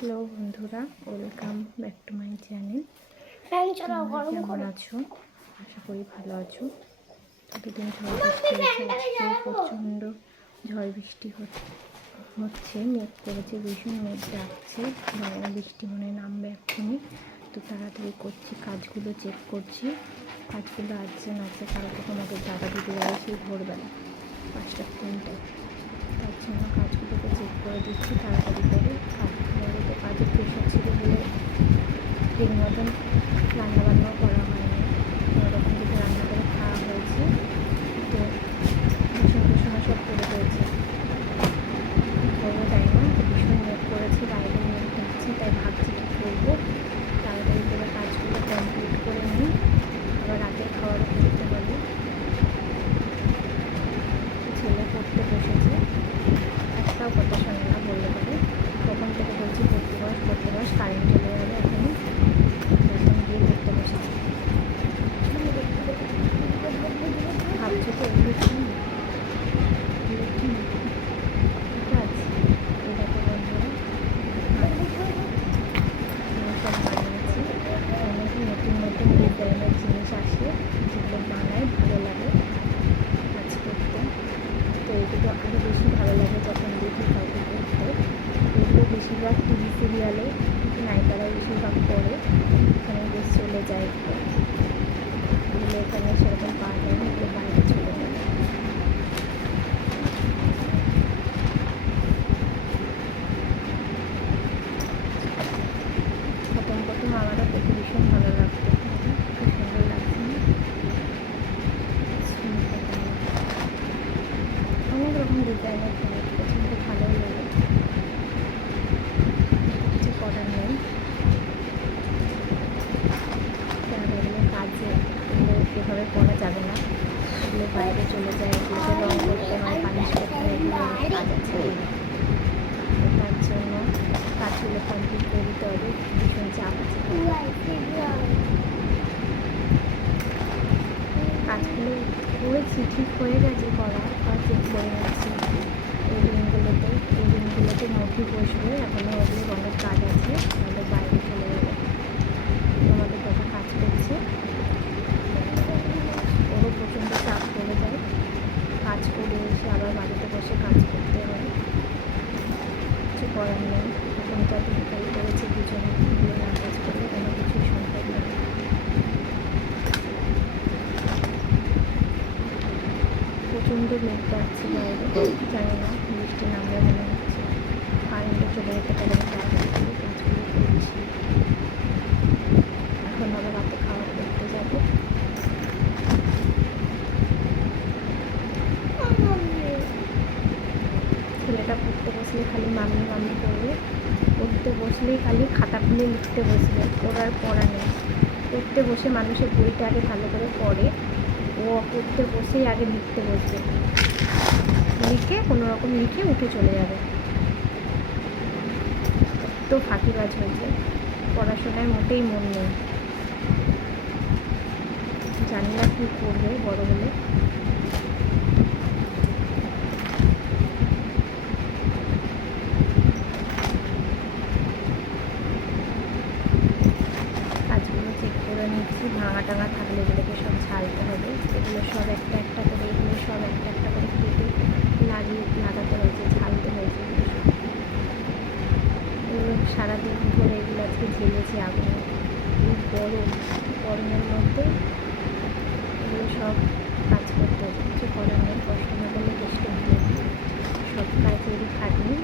Hello বন্ধুরা, welcome back to my channel. কেমন আছো? আশা করি ভালো আছো। দুদিন ঝড় বৃষ্টি হয়েছে, আজকে প্রচণ্ড ঝড় বৃষ্টি হচ্ছে, মেঘ করেছে, ভীষণ মেঘ ডাকছে, বৃষ্টি মনে নামবে এক্ষুনি। তো তাড়াতাড়ি করছি, কাজগুলো চেক করছি। কাজগুলো আছে না আছে কারো তো তোমাদের দাদা দিতে যাবে সেই ভোরবেলা 5টার তিনটায়। তার জন্য কাজগুলোকে চেক করে দিচ্ছি তাড়াতাড়ি করে। কাজের প্রেশার ছিল বলে ঠিক মতন রান্নাবান্নাও করা হয়নি, কোনোরকম থেকে রান্না করে খাওয়া হয়েছে। তো সুন্দর সময় সব করে রয়েছে, করবো তাই না, ভীষণ মেঘ করেছে, বাইরে মেঘ ডাকছে, তাই ভাবছি কী করবো। তাড়াতাড়ি করে কাজগুলো কমপ্লিট করে নিই, আবার রাতের খাওয়ারও করতে হবে। ছেলে পড়তে বসেছে, একটাও কথা শোনে না, বললে পারে কখন থেকে বলছি পড়তে বস, কারেন্ট চলে যাবে এখনই। এখন গিয়ে পড়তে বসেছে। ভাবছো তো এগুলো কি ঠিক আছে? এই দেখো বন্ধুরা, সব বানিয়েছি। অনেক নতুন নতুন ডিজাইনের জিনিস আসে, যেগুলো বানায় ভালো লাগে কাজ করতে। তো এগুলো আরও বেশি ভালো লাগে যখন দেখি কাউকে করতে। এগুলো বেশিরভাগ টিভি সিরিয়ালে নায়িকারা বেশিরভাগ করে, এখানে বেশ চলে যায়। এগুলো এখানে সেরকম পাওয়া যায় না, এগুলো বাইরে চলে যায়। প্রথম আমারও দেখে ভীষণ ভালো লাগতো, খুব সুন্দর লাগছে না? অনেক রকম ডিজাইনের থাকে, পছন্দ ভালোই লাগে, কিছু করার নেই। এগুলো কাজে এভাবে করা যাবে না, এগুলো বাইরে চলে যায়, এগুলোকে রং করতে হয়, পালিশ করতে হয়, এগুলো অনেক কাজ আছে। তার জন্য কাজগুলো কমপ্লিট করে দিতে হবে, ভীষণ চাপ আছে। কাজগুলো করেছি, ঠিক হয়ে গেছে করা, আর চেক করে নিচ্ছি। এই দিনগুলোতে নথি বসবে, এখনও ওগুলো অনেক কাজ আছে, আমাদের বাইরে চলে যাবে। আমাদের কত কাজ করছে, ওরও প্রচণ্ড চাপ পড়ে যায়। কাজ করে এসে আবার বাড়িতে বসে কাজ করতে হয়, কিছু করার নেই। এখন যা ডিফিকাল্ট করেছে দুজনে মিলে না কাজ করলে কোনো কিছুই সম্ভব নয়। প্রচণ্ড মেঘ ডাকছে বাইরে, জানি না বৃষ্টি নামবে মনে হচ্ছে, কারেন্টও চলে যেতে পারে। তাড়াতাড়ি করে কাজগুলো করছি, এখন আবার রাতে খাওয়া করতে যাবো। ছেলেটা পড়তে বসলে খালি মাম্মি মাম্মি করবে, পড়তে বসলেই খালি খাতা খুলে লিখতে বসবে, ওর আর পড়া নেই। পড়তে বসে মানুষের বইটা আগে ভালো করে পড়ে, ও পড়তে বসেই আগে লিখতে বসবে, লিখে কোনো রকম লিখে উঠে চলে যাবে। তো ফাঁকিবাজ হয়েছে, পড়াশোনায় মোটেই মন নেই, জানি না কী করবে বড় হলে। কাজগুলো চেক করে নিচ্ছি, ভাঙা টাঙা থাকলে এগুলোকে সব ঝালতে হবে। এগুলো সব একটা একটা করে, এগুলো সব একটা একটা করে কেটে লাগাতে হয়েছে, ঝালতে হয়েছে। এগুলো সারাদিন ধরে এগুলো আজকে ঝেলেছি আগুনে, এই গরমের মধ্যে এগুলো সব কাজ করতে হচ্ছে, কিছু করার নেই, কষ্ট না করলে কষ্ট হবে। সব কাজেরই খাটনি,